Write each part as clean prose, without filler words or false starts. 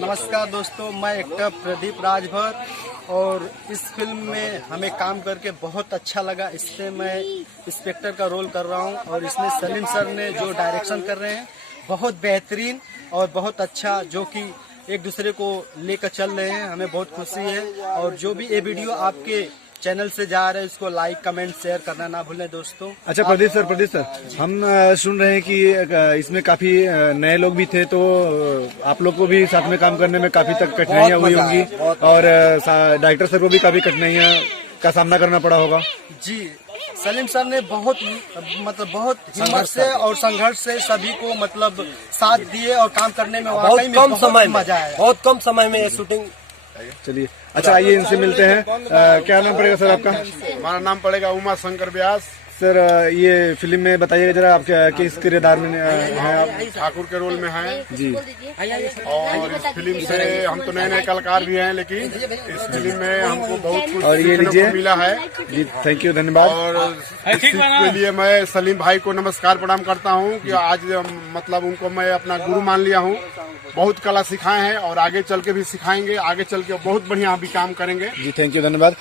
नमस्कार दोस्तों, मैं एक्टर प्रदीप राजभर और इस फिल्म में हमें काम करके बहुत अच्छा लगा। इससे मैं इंस्पेक्टर का रोल कर रहा हूं और इसमें सलीम सर ने जो डायरेक्शन कर रहे हैं बहुत बेहतरीन और बहुत अच्छा, जो कि एक दूसरे को लेकर चल रहे हैं। हमें बहुत खुशी है और जो भी ये वीडियो आपके चैनल से जा रहे हैं उसको लाइक कमेंट शेयर करना ना भूलें दोस्तों। अच्छा प्रदीप सर हम सुन रहे हैं कि इसमें काफी नए लोग भी थे, तो आप लोग को भी साथ में काम करने में काफी तक कठिनाइयां हुई होंगी और डायरेक्टर सर को भी काफी कठिनाइयां का सामना करना पड़ा होगा। जी, सलीम सर ने बहुत हिम्मत से और संघर्ष से सभी को साथ दिए और काम करने में वाकई में बहुत मजा आया। बहुत कम समय में ये शूटिंग। चलिए, अच्छा आइए इनसे मिलते हैं। क्या नाम पड़ेगा सर आपका? हमारा नाम पड़ेगा उमा शंकर व्यास। सर ये फिल्म में बताइएगा जरा, आप किस किरदार में हैं? आप ठाकुर के रोल में हैं जी। और इस फिल्म से हम तो नए कलाकार भी हैं, लेकिन इस फिल्म में हमको बहुत कुछ और ये सीखने लीजिए को मिला है जी, थैंक यू, धन्यवाद। और इस चीज के लिए मैं सलीम भाई को नमस्कार प्रणाम करता हूं कि आज उनको मैं अपना गुरु मान लिया हूं। बहुत कला सिखाए हैं और आगे चल के भी सिखाएंगे, आगे चल के बहुत बढ़िया भी काम करेंगे जी। थैंक यू, धन्यवाद।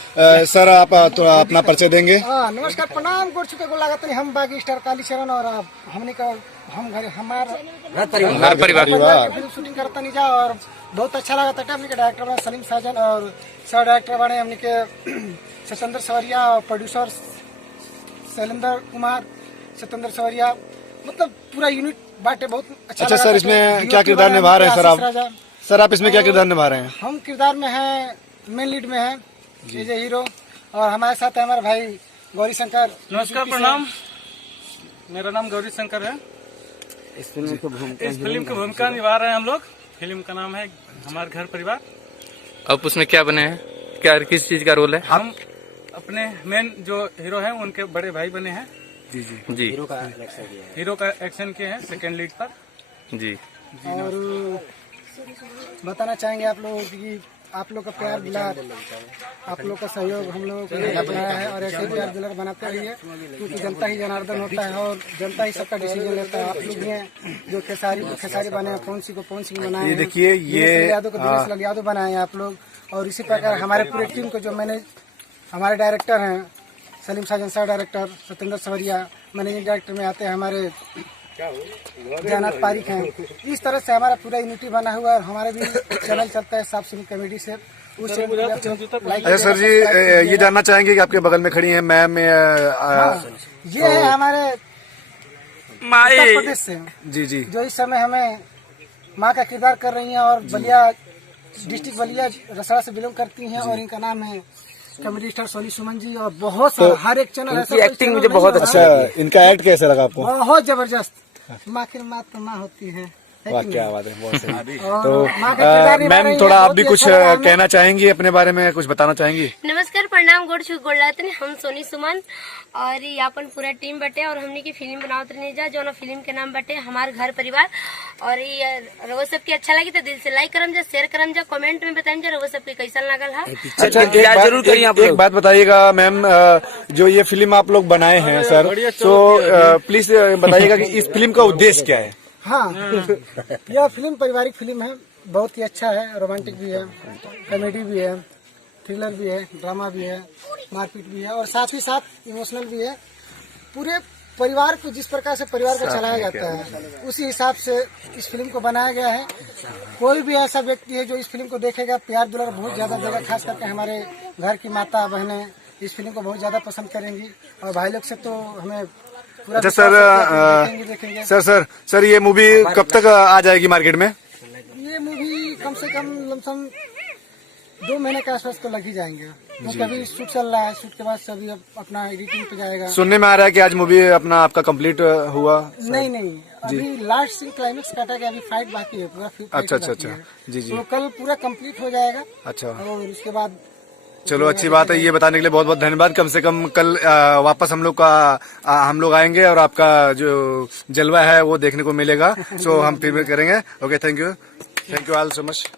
सर आप तो अपना परिचय देंगे? नमस्कार, प्रणाम कर चुके को लागत नहीं। हम बागी स्टार कालीचरण और हमने का हम घर परिवार फिल्म शूटिंग करता नहीं जा और बहुत अच्छा लगा था। हमने के डायरेक्टर बने सलीम साजन और सह डायरेक्टर बने हमने के सतेंद्र सवरिया और प्रोड्यूसर शैलेंद्र कुमार सतेंद्र सवरिया, पूरा यूनिट बाटे बहुत अच्छा सर इसमें क्या किरदार निभा रहे हैं सर आप? सर आप इसमें क्या किरदार निभा रहे हैं? हम किरदार में हैं, मेन लीड में हैं एज ए हीरो, और हमारे साथ है हमारे भाई गौरी शंकर। नमस्कार, प्रणाम। मेरा नाम गौरी शंकर है। इस फिल्म की भूमिका निभा रहे हैं हम लोग। फिल्म का नाम है हमारे घर परिवार। अब उसमें क्या बने हैं, क्या किस चीज का रोल है? हम अपने मेन जो हीरो हैं उनके बड़े भाई बने हैं। जी। हीरो का एक्शन किए हैं सेकेंड लीड पर। जी। और बताना चाहेंगे आप लोगों की आप लोग का प्यार दुलार, आप लोग का सहयोग हम लोगों को बनाया है और ऐसे ही प्यार दुलार बनाते रहिए, क्योंकि जनता ही जनार्दन होता है और जनता ही सबका डिसीजन लेता है। आप लोग हैं जो खेसारी बने हैं, कौन सी को बनाए, ये देखिए, ये यादव को दिनेश लाल यादव बनाए हैं आप लोग। और इसी प्रकार हमारे पूरे टीम को जो हमारे डायरेक्टर हैं सलीम साजन साहब, डायरेक्टर सतेंद्र सवरिया, मैनेजिंग डायरेक्टर में आते हैं हमारे जयनाथ पारिक हैं। इस तरह से हमारा पूरा यूनिटी बना हुआ है और हमारे भी चैनल चलता है साफ सुथरी कॉमेडी से। अच्छा सर जी, ये जानना चाहेंगे कि आपके बगल में खड़ी हैं मैम, ये है हमारे उत्तर प्रदेश से जी, जो इस समय हमें माँ का किरदार कर रही हैं और बलिया डिस्ट्रिक्ट बलिया रसड़ा से बिलोंग करती हैं और इनका नाम है कॉमेडी स्टार सोनी सुमन जी। और बहुत सारा हर एक चैनल है। एक्टिंग मुझे बहुत अच्छा, इनका एक्ट कैसा लगा आपको? बहुत जबरदस्त। माँ की माँ तो माँ होती है। वाह, क्या बात है, बहुत सही। तो मैम थोड़ा आप भी कुछ कहना चाहेंगी अपने बारे में, कुछ बताना चाहेंगी? नमस्कार, प्रणाम, गोड़ हम सोनी सुमन और ये अपन पूरा टीम बटे और हमने की फिल्म बनावत रहने जा जो ना फिल्म के नाम बटे हमारे घर परिवार। और ये रवो सबके अच्छा लगी तो दिल से लाइक करम जा, शेयर करम जा, कमेंट में बताएं जा रवो सबके कैसा लगल है। अच्छा, एक बात बताइएगा मैम, जो ये फिल्म आप लोग बनाए हैं सर, तो प्लीज बताइएगा कि इस फिल्म का उद्देश्य क्या है? हाँ, यह फिल्म पारिवारिक फिल्म है, बहुत ही अच्छा है। रोमांटिक भी है, कॉमेडी भी है, थ्रिलर भी है, ड्रामा भी है, मारपीट भी है और साथ ही साथ इमोशनल भी है। पूरे परिवार को जिस प्रकार से परिवार को चलाया जाता है उसी हिसाब से इस फिल्म को बनाया गया है। कोई भी ऐसा व्यक्ति है जो इस फिल्म को देखेगा प्यार दुलार बहुत ज्यादा देगा, खास करके हमारे घर की माता बहनें इस फिल्म को बहुत ज्यादा पसंद करेंगी और भाई लोग से तो हमें। अच्छा सर ये मूवी कब तक आ जाएगी मार्केट में? ये मूवी कम से कम लमसम 2 महीने के आसपास तो लग ही जाएंगे, क्योंकि अभी शूट चल रहा है। शूट के बाद सभी अपना एडिटिंग पे जाएगा। सुनने में आ रहा है कि आज मूवी आपका कंप्लीट हुआ? नहीं, अभी लास्ट सीन क्लाइमेक्स काटा गया, अभी फाइट बाकी है पूरा। अच्छा जी। तो कल पूरा कंप्लीट हो जाएगा। अच्छा, और उसके बाद चलो अच्छी बात है। ये बताने के लिए बहुत बहुत धन्यवाद। कम से कम कल वापस हम लोग आएंगे और आपका जो जलवा है वो देखने को मिलेगा। सो हम फिर करेंगे। Okay, thank you all so much.